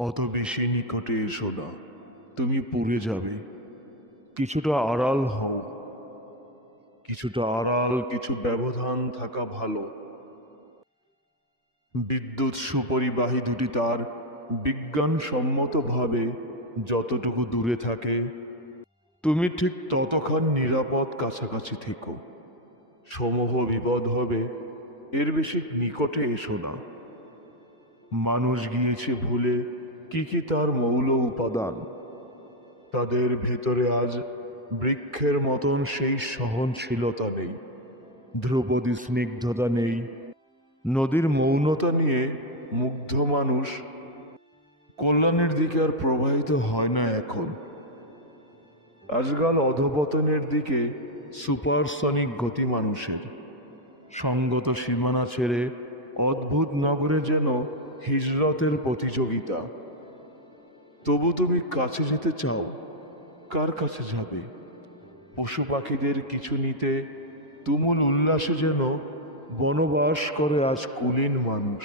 অত বেশি নিকটে এসো না, তুমি পুড়ে যাবে। কিছুটা আড়াল হও। কিছুটা আড়াল, কিছু ব্যবধান থাকা ভালো। বিদ্যুৎ সুপরিবাহী দুটি তার বিজ্ঞানসম্মতভাবে যতটুকু দূরে থাকে, তুমি ঠিক ততক্ষণ নিরাপদ কাছাকাছি থেকো। সমূহ বিপদ হবে, এর বেশি নিকটে এসো না। মানুষ গিয়েছে ভুলে কি কি তার মৌল উপাদান। তাদের ভেতরে আজ বৃক্ষের মতন সেই সহনশীলতা নেই, ধ্রুপদী স্নিগ্ধতা নেই। নদীর মৌনতা নিয়ে মুগ্ধ মানুষ কল্যাণের দিকে আর প্রবাহিত হয় না এখন। আজকাল অধপতনের দিকে সুপারসনিক গতি মানুষের। সঙ্গত সীমানা ছেড়ে অদ্ভুত নগরে যেন হিজরতের প্রতিযোগিতা। তবু তুমি কাছে যেতে চাও। কার কাছে যাবে? পশু পাখিদের কিছু নিতে তুমুল উল্লাসে যেন বনবাস করে আজ কুলীন মানুষ।